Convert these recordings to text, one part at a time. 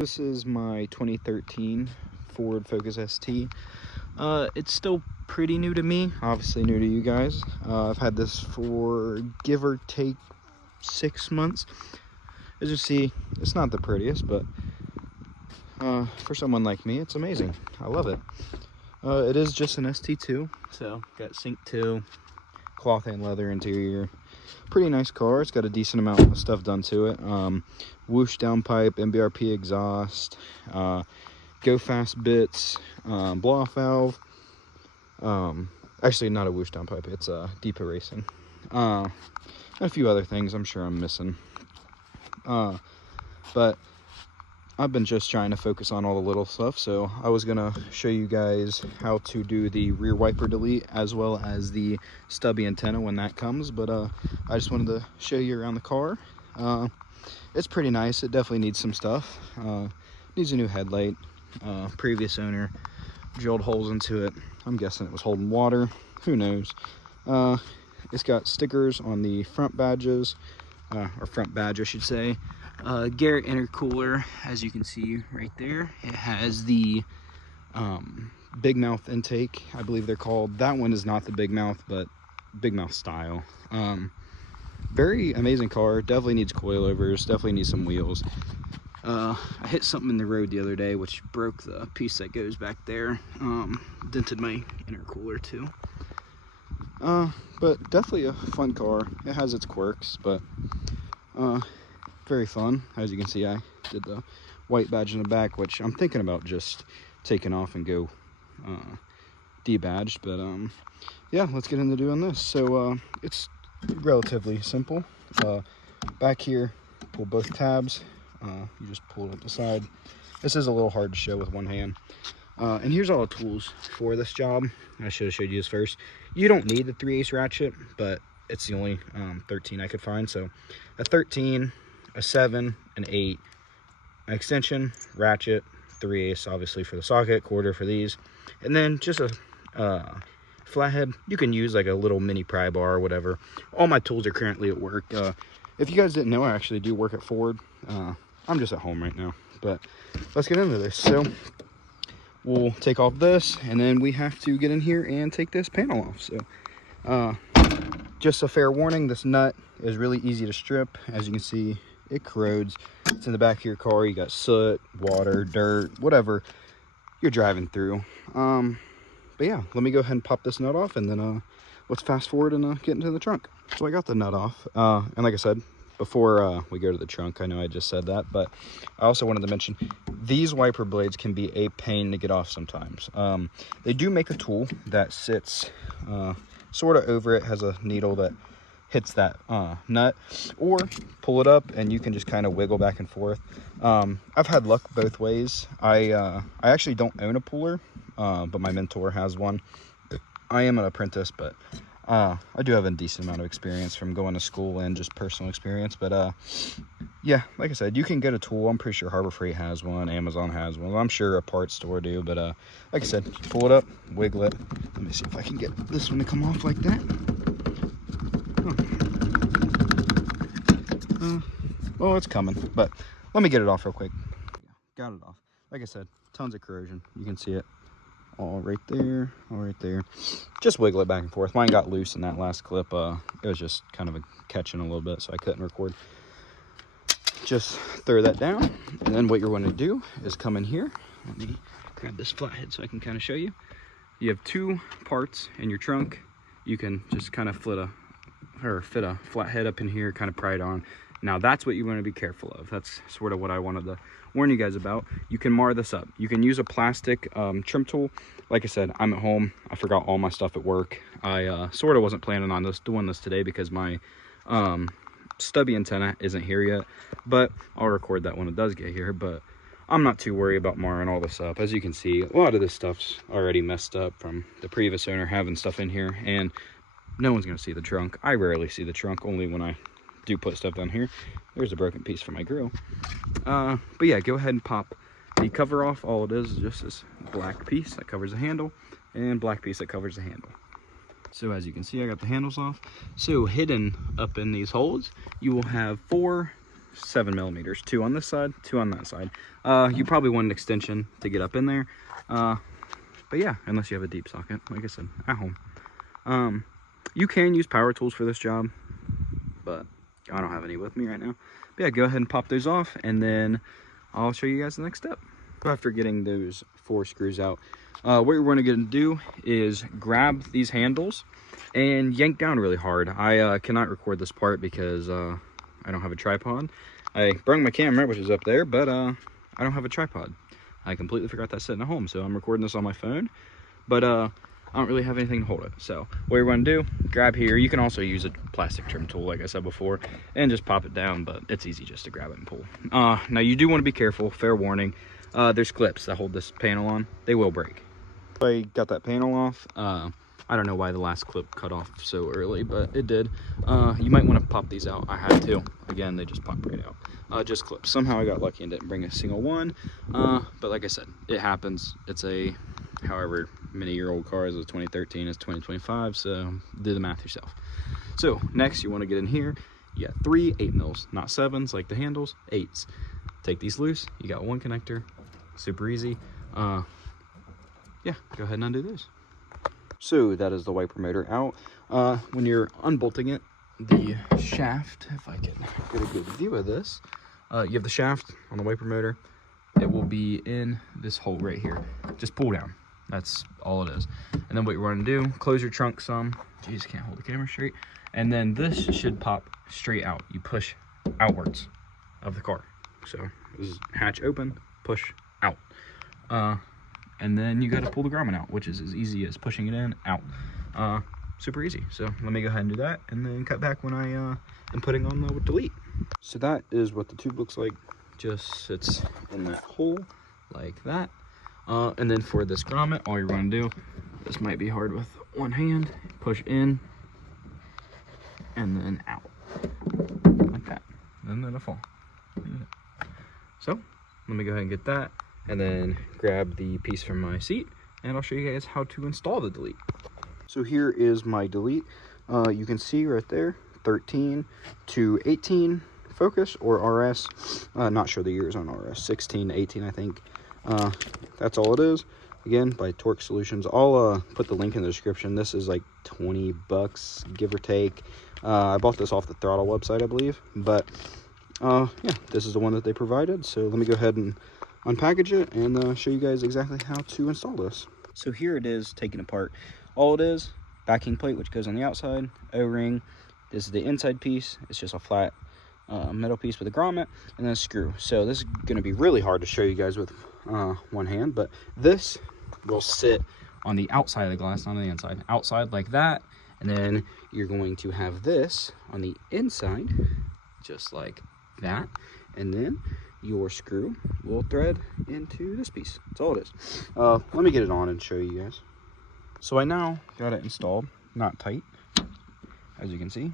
This is my 2013 Ford Focus ST. It's still pretty new to me, obviously new to you guys. I've had this for give or take 6 months. As you see, it's not the prettiest, but for someone like me, it's amazing. I love it. It is just an ST2, so got Sync 2, cloth and leather interior. Pretty nice car. It's got a decent amount of stuff done to it. Whoosh downpipe, MBRP exhaust, go fast bits, blow off valve. Actually, not a whoosh downpipe. It's deep erasing. And a few other things I'm sure I'm missing. But I've been just trying to focus on all the little stuff, so I was gonna show you guys how to do the rear wiper delete as well as the stubby antenna when that comes. But I just wanted to show you around the car. It's pretty nice. It definitely needs some stuff. Needs a new headlight. Previous owner drilled holes into it. I'm guessing it was holding water. Who knows? It's got stickers on the front badges, or front badge I should say. Garrett intercooler, as you can see right there. It has the big mouth intake, I believe they're called. That one is not the big mouth, but big mouth style. Very amazing car. Definitely needs coilovers, definitely needs some wheels. I hit something in the road the other day which broke the piece that goes back there. Dented my intercooler too. But definitely a fun car. It has its quirks, but very fun. As you can see, I did the white badge in the back, which I'm thinking about just taking off and go debadged. But yeah, let's get into doing this. So it's relatively simple. Back here, pull both tabs. You just pull it up the side. This is a little hard to show with one hand. And here's all the tools for this job. I should have showed you this first. You don't need the 3/8 ratchet, but it's the only 13 I could find. So a 13, a 7, an 8, an extension, ratchet, 3/8 obviously for the socket, quarter for these, and then just a flathead. You can use like a little mini pry bar or whatever. All my tools are currently at work. If you guys didn't know, I actually do work at Ford. I'm just at home right now, but let's get into this. So we'll take off this, and then we have to get in here and take this panel off. So just a fair warning, this nut is really easy to strip. As you can see, it corrodes. It's in the back of your car. You got soot, water, dirt, whatever you're driving through. But yeah, let me go ahead and pop this nut off, and then let's fast forward and get into the trunk. So I got the nut off, and like I said, before we go to the trunk, I know I just said that, but I also wanted to mention these wiper blades can be a pain to get off sometimes. They do make a tool that sits sort of over it, has a needle that hits that nut, or pull it up and you can just kind of wiggle back and forth. I've had luck both ways. I actually don't own a puller, but my mentor has one. I am an apprentice, but I do have a decent amount of experience from going to school and just personal experience. But yeah, like I said, you can get a tool. I'm pretty sure Harbor Freight has one, Amazon has one, I'm sure a parts store do. But like I said, pull it up, wiggle it. Let me see if I can get this one to come off like that. Well, it's coming, but let me get it off real quick. Got it off. Like I said, tons of corrosion. You can see it all right there, all right there. Just wiggle it back and forth. Mine got loose in that last clip. It was just kind of a catching a little bit, so I couldn't record. Just throw that down, and then what you're going to do is come in here. Let me grab this flathead so I can kind of show you. You have two parts in your trunk. You can just kind of fit a flathead up in here, kind of pry it on. Now that's what you want to be careful of. That's sort of what I wanted to warn you guys about. You can mar this up. You can use a plastic trim tool. Like I said, I'm at home. I forgot all my stuff at work. I sort of wasn't planning on doing this today because my stubby antenna isn't here yet, but I'll record that when it does get here. But I'm not too worried about marring all this up. As you can see, a lot of this stuff's already messed up from the previous owner having stuff in here, and no one's gonna see the trunk. I rarely see the trunk, only when I do put stuff down here. There's a broken piece for my grill. But yeah, go ahead and pop the cover off. All it is just this black piece that covers the handle, and black piece that covers the handle. So as you can see, I got the handles off. So hidden up in these holes, you will have 4 7 millimeters, 2 on this side, 2 on that side. You probably want an extension to get up in there, but yeah, unless you have a deep socket, like I said, at home. You can use power tools for this job, but I don't have any with me right now. But yeah, go ahead and pop those off, and then I'll show you guys the next step. After getting those 4 screws out, what you're going to do is grab these handles and yank down really hard. I cannot record this part because I don't have a tripod. I brought my camera, which is up there, but I don't have a tripod. I completely forgot that sitting at home, so I'm recording this on my phone, but I don't really have anything to hold it. So what you're going to do, grab here. You can also use a plastic trim tool, like I said before, and just pop it down, but it's easy just to grab it and pull. Now you do want to be careful, fair warning. There's clips that hold this panel on. They will break. I got that panel off. I don't know why the last clip cut off so early, but it did. You might want to pop these out. I had to. Again, they just popped right out. Just clips. Somehow I got lucky and didn't bring a single one. But like I said, it happens. It's a however many year old car. Is a 2013, it's 2025, so do the math yourself. So next you want to get in here. You got 3 8 mils, not 7s like the handles, 8s. Take these loose. You got 1 connector. Super easy. Yeah, go ahead and undo those. So that is the wiper motor out. When you're unbolting it, the shaft, if I can get a good view of this, you have the shaft on the wiper motor. It will be in this hole right here. Just pull down. That's all it is. And then what you want to do, close your trunk some. Jeez, can't hold the camera straight. And then this should pop straight out. You push outwards of the car. So this is hatch open, push out. And then you got to pull the grommet out, which is as easy as pushing it in, out. Super easy. So let me go ahead and do that, and then cut back when I am putting on the delete. So that is what the tube looks like. Just sits in that hole like that. And then for this grommet, all you're going to do, this might be hard with one hand, push in, and then out, like that. And then it'll fall. So let me go ahead and get that, and then grab the piece from my seat, and I'll show you guys how to install the delete. So here is my delete. You can see right there, 13 to 18 focus or RS. Not sure the years on RS, 16 to 18 I think. That's all it is. Again, by Torque Solutions. I'll put the link in the description. This is like 20 bucks, give or take. I bought this off the Throttle website, I believe. But yeah, this is the one that they provided. So let me go ahead and unpackage it and show you guys exactly how to install this. So here it is taken apart. All it is, backing plate which goes on the outside, O-ring. This is the inside piece. It's just a flat metal piece with a grommet and then a screw. So this is going to be really hard to show you guys with one hand, but this will sit on the outside of the glass, not on the inside. Outside like that, and then you're going to have this on the inside, just like that, and then your screw will thread into this piece. That's all it is. Let me get it on and show you guys. So I now got it installed, not tight, as you can see.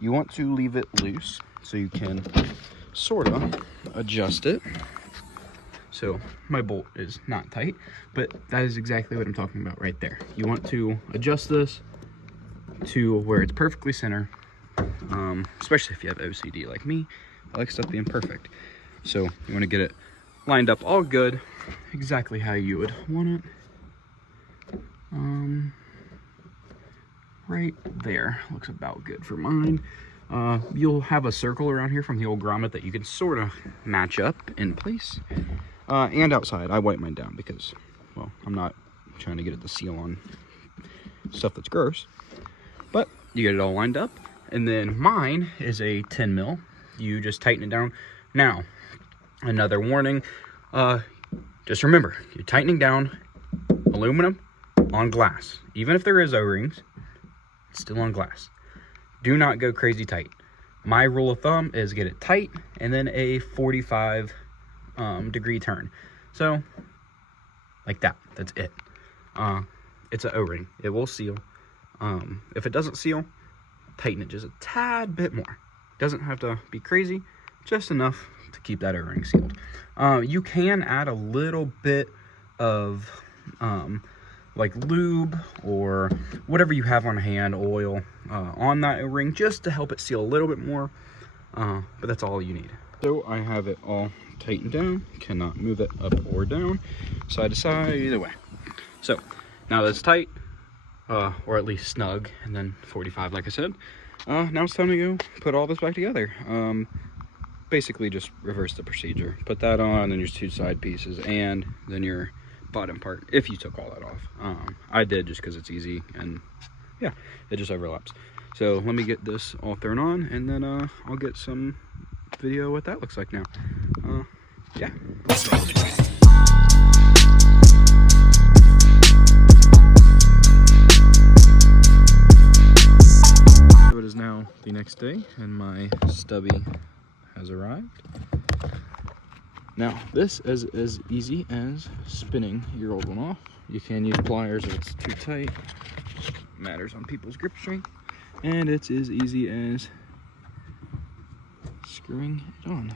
You want to leave it loose so you can sort of adjust it. So my bolt is not tight, but that is exactly what I'm talking about right there. You want to adjust this to where it's perfectly center, especially if you have OCD like me. I like stuff being perfect. So you want to get it lined up all good, exactly how you would want it. Right there, looks about good for mine. You'll have a circle around here from the old grommet that you can sort of match up in place. And outside, I wipe mine down because, well, I'm not trying to get it to seal on stuff that's gross. But you get it all lined up. And then mine is a 10 mil. You just tighten it down. Now, another warning, just remember, you're tightening down aluminum on glass. Even if there is O-rings, it's still on glass. Do not go crazy tight. My rule of thumb is get it tight and then a 45 degree turn. So like that, that's it. It's an O-ring, it will seal. If it doesn't seal, tighten it just a tad bit more. Doesn't have to be crazy, just enough to keep that O-ring sealed. You can add a little bit of like lube or whatever you have on hand, oil, on that O-ring, just to help it seal a little bit more. but that's all you need. So I have it all tightened down, cannot move it up or down, side to side, either way. So now that it's tight, or at least snug, and then 45 like I said, now it's time to go put all this back together. Basically just reverse the procedure. Put that on, then your 2 side pieces, and then your bottom part, if you took all that off. I did just because it's easy, and yeah, it just overlaps. So let me get this all thrown on, and then I'll get some video what that looks like now. Yeah. So it is now the next day, and my Stubby has arrived. Now, this is as easy as spinning your old one off. You can use pliers if it's too tight. Matters on people's grip strength. And it's as easy as screwing it on.